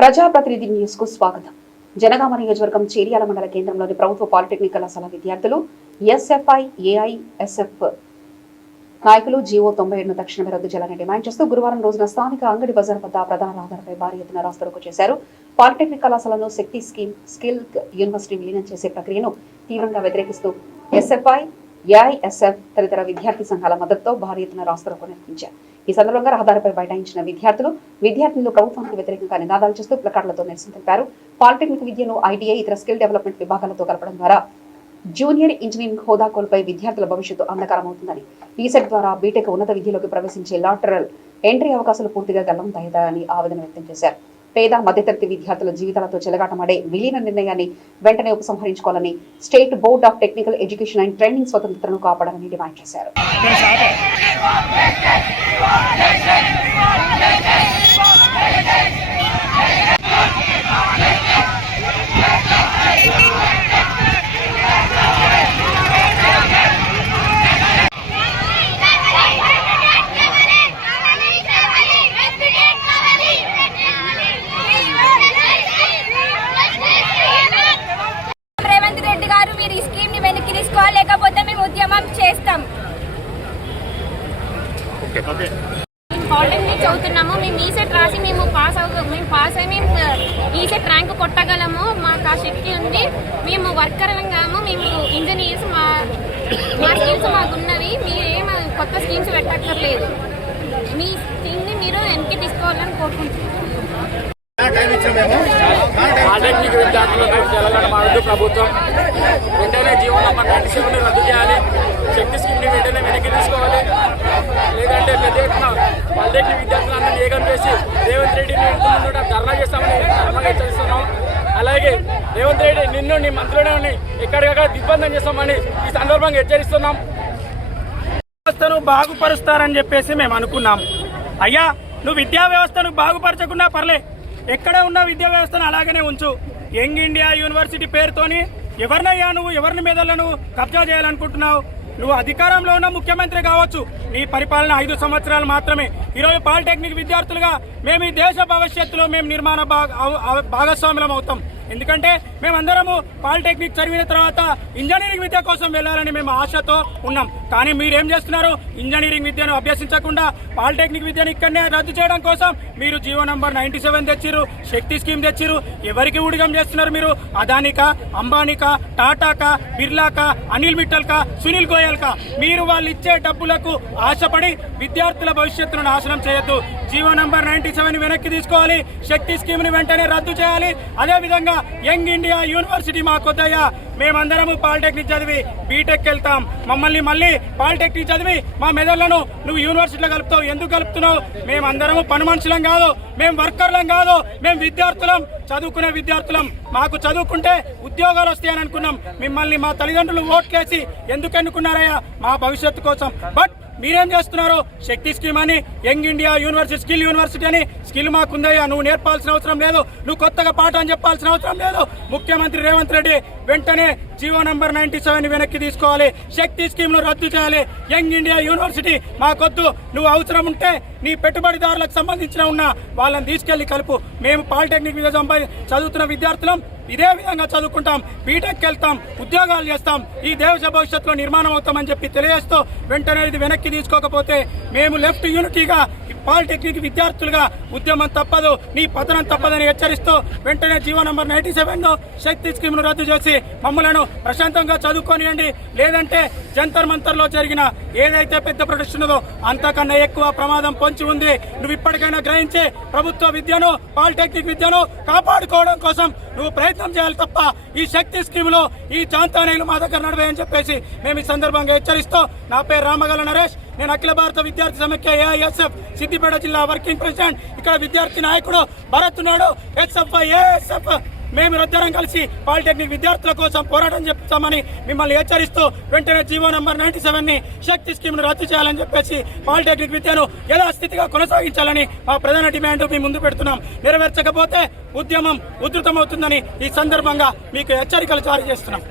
ప్రజాప్రతినిధి న్యూస్ కు స్వాగతం. జనగామ నియోజకవర్గం చేర్యాల మండల కేంద్రంలోని ప్రభుత్వ పాలిటెక్నిక్ కళాశాల విద్యార్థులు ఎస్ఎఫ్ఐ ఏఐఎస్ఎఫ్ నాయకులు జీవో 97ను తక్షణమే రద్దు చేయాలని డిమాండ్ చేస్తూ గురువారం రోజున స్థానిక అంగడి బజార్ వద్ద ప్రధాన రహదారిపై భారీ ఎత్తున రాస్తారోకో చేశారు. పాలిటెక్నిక్ కళాశాలను శక్తి స్కిల్ యూనివర్సిటీ విలీనం చేసే ప్రక్రియను తీవ్రంగా వ్యతిరేకిస్తూ ఎస్ఎఫ్ఐ ఏఐఎస్ఎఫ్ తదితర విద్యార్థి సంఘాల మద్దతుతో భారీ ఎత్తున రాస్తారోకో నిర్వహించారు. ఈ సందర్భంగా రహదారిపై బైఠాయించిన విద్యార్థులు ప్రభుత్వానికి వ్యతిరేకంగా నినాదాలు చేస్తూ ప్లకార్డులతో నిరసన తెలిపారు. పాలిటెక్నిక్ విద్యను ఐటీఐ ఇతర స్కిల్ డెవలప్మెంట్ విభాగాలతో కలపడం ద్వారా జూనియర్ ఇంజనీరింగ్ హోదా కోల్పోయి విద్యార్థుల భవిష్యత్తు అంధకారమవుతుందని, ఈసెట్ ద్వారా బీటెక్ ఉన్నత విద్యలోకి ప్రవేశించే లాటరల్ ఎంట్రీ అవకాశాలు పూర్తిగా గల్లంతయ్యాయని ఆవేదన వ్యక్తం చేశారు. పేద మధ్యతరగతి విద్యార్థుల జీవితాలతో చెలగాటమాడే విలీన నిర్ణయాన్ని వెంటనే ఉపసంహరించుకోవాలని, state board of technical education and training స్వతంత్రతను కాపాడాలని డిమాండ్ చేశారు. లేకపోతే మేము ఉద్యమం చేస్తాం. పాలిటెక్నిక్ చదువుతున్నాము, మేము ఈసెట్ రాసి మేము పాస్ అయ్యి మేము ఈసెట్ ర్యాంక్ కొట్టగలము, మాకు ఆ శక్తి ఉంది, మేము వర్కర్లంగాము, మేము ఇంజనీర్స్, మా స్కిల్స్ మాకు ఉన్నవి. మీరేం కొత్త స్కీమ్స్ పెట్టక్కర్లేదు, మీ స్కీమ్ని మీరు వెనక్కి తీసుకోవాలని కోరుకుంటున్నాం. పాలిటెక్నిక్ విద్యార్థులకు తెలంగాణ మారుతూ ప్రభుత్వం వెంటనే జీవో నంబర్ 97ని రద్దు చేయాలి, శక్తి స్కీమ్ని వెంటనే వెనక్కి తీసుకోవాలి. లేదంటే పెద్ద ఎత్తున పాలిటెక్నిక్ విద్యార్థులందరినీ ఏకం చేసి రేవంత్ రెడ్డిని ఇంటి ముందు ధర్నా చేస్తామని ధర్మంగా హెచ్చరిస్తున్నాం. అలాగే రేవంత్ రెడ్డి నిన్ను నీ మంత్రులను ఎక్కడికక్కడ దిగ్బంధం చేస్తామని ఈ సందర్భంగా హెచ్చరిస్తున్నాం. వ్యవస్థను బాగుపరుస్తారని చెప్పేసి మేము అనుకున్నాం. అయ్యా, నువ్వు విద్యా వ్యవస్థను బాగుపరచకుండా పర్లే, ఎక్కడ ఉన్న విద్యా వ్యవస్థను అలాగనే ఉంచు. యంగ్ ఇండియా యూనివర్సిటీ పేరుతోని ఎవరినయ్యా నువ్వు, ఎవరిని మీదలను కబ్జా చేయాలనుకుంటున్నావు? నువ్వు అధికారంలో ఉన్న ముఖ్యమంత్రి కావచ్చు, నీ పరిపాలన 5 సంవత్సరాలు మాత్రమే. ఈరోజు పాలిటెక్నిక్ విద్యార్థులుగా మేము ఈ దేశ భవిష్యత్తులో మేము నిర్మాణ భాగస్వాములం అవుతాం. ఎందుకంటే మేమందరము పాలిటెక్నిక్ చదివిన తర్వాత ఇంజనీరింగ్ విద్య కోసం వెళ్ళాలని మేము ఆశతో ఉన్నాం. కానీ మీరేం చేస్తున్నారు? ఇంజనీరింగ్ విద్యను అభ్యసించకుండా పాలిటెక్నిక్ విద్యను ఇక్కడనే రద్దు చేయడం కోసం మీరు జీవో నంబర్ 97 తెచ్చిరు, శక్తి స్కీమ్ తెచ్చిరు. ఎవరికి ఊడిగం చేస్తున్నారు మీరు? అదానికా, అంబానీకా, టాటాకా, బిర్లాకా, అనిల్ మిట్టల్కా, సునీల్ గోయల్కా? మీరు వాళ్ళు ఇచ్చే డబ్బులకు ఆశపడి విద్యార్థుల భవిష్యత్తును నాశనం చేయొద్దు. జీవో నంబర్ 97 వెనక్కి తీసుకోవాలి, శక్తి స్కీమ్ ని వెంటనే రద్దు చేయాలి. అదేవిధంగా యంగ్ ఇండియా యూనివర్సిటీ మాకొద్దయ్యా, మేమందరము పాలిటెక్నిక్ చదివి బీటెక్ వెళ్తాం. మమ్మల్ని మళ్ళీ పాలిటెక్నిక్ చదివి మా మెదళ్లను నువ్వు యూనివర్సిటీలో కలుపుతావు. ఎందుకు కలుపుతున్నావు? మేమందరము పని మనుషులం కాదు, మేము వర్కర్లం కాదు, మేము విద్యార్థులం, చదువుకునే విద్యార్థులం. మాకు చదువుకుంటే ఉద్యోగాలు వస్తాయని అనుకున్నాం. మిమ్మల్ని మా తల్లిదండ్రులు ఓట్లేసి ఎందుకు ఎన్నుకున్నారయ్యా? మా భవిష్యత్తు కోసం. బట్ మీరేం చేస్తున్నారు? శక్తి స్కీమ్ అని, young India university, skill university అని. స్కిల్ మాకుందయ్యా, నువ్వు నేర్పాల్సిన అవసరం లేదు, నువ్వు కొత్తగా పాఠం చెప్పాల్సిన అవసరం లేదు. ముఖ్యమంత్రి రేవంత్ రెడ్డి వెంటనే జీవో నంబర్ 97 వెనక్కి తీసుకోవాలి, శక్తి స్కీమ్ ను రద్దు చేయాలి. యంగ్ ఇండియా యూనివర్సిటీ మాకొద్దు. నువ్వు అవసరం ఉంటే నీ పెట్టుబడిదారులకు సంబంధించిన ఉన్న వాళ్ళని తీసుకెళ్లి కలుపు. మేము పాలిటెక్నిక్ చదువుతున్న విద్యార్థులం ఇదే విధంగా చదువుకుంటాం, బీటెక్ వెళ్తాం, ఉద్యోగాలు చేస్తాం, ఈ దేశ భవిష్యత్తులో నిర్మాణం అవుతామని చెప్పి తెలియజేస్తూ వెంటనే ఇది వెనక్కి తీసుకోకపోతే మేము లెఫ్ట్ యూనిటీగా పాలిటెక్నిక్ విద్యార్థులుగా ఉద్యమం తప్పదు, నీ పతనం తప్పదని హెచ్చరిస్తూ వెంటనే జీవో నంబర్ 97 శక్తి స్కీమ్ ను రద్దు చేసి మమ్మలను ప్రశాంతంగా చదువుకోనియండి. లేదంటే జంతర్ మంతర్ లో జరిగిన ఏదైతే పెద్ద ప్రొటెస్ట్ ఉన్నదో అంతకన్నా ఎక్కువ ప్రమాదం పొంచి ఉంది. నువ్వు ఇప్పటికైనా గ్రహించి ప్రభుత్వ విద్యను, పాలిటెక్నిక్ విద్యను కాపాడుకోవడం కోసం నువ్వు ప్రయత్నం చేయాలి తప్ప ఈ శక్తి స్కీమ్ లో ఈ చాంతానీలు మా దగ్గర నడవాయని చెప్పేసి మేము ఈ సందర్భంగా హెచ్చరిస్తూ, నా పేరు రామగల నరేష్, నేను అఖిల భారత విద్యార్థి సమైక్య ఏఐఎస్ఎఫ్ సిద్దిపేట జిల్లా వర్కింగ్ ప్రెసిడెంట్. ఇక్కడ విద్యార్థి నాయకుడు భరత్ ఉన్నాడు. ఎస్ఎఫ్ఐ ఏఎస్ఎఫ్ మేమిద్దరం కలిసి పాలిటెక్నిక్ విద్యార్థుల కోసం పోరాటం చేస్తామని మిమ్మల్ని హెచ్చరిస్తూ వెంటనే జీవో నంబర్ 97 శక్తి స్కీమ్ ను రద్దు చేయాలని చెప్పేసి పాలిటెక్నిక్ విద్యను యథాస్థితిగా కొనసాగించాలని మా ప్రధాన డిమాండ్ మీ ముందు పెడుతున్నాం. నెరవేర్చకపోతే ఉద్యమం ఉధృతమవుతుందని ఈ సందర్భంగా మీకు హెచ్చరికలు జారీ చేస్తున్నాం.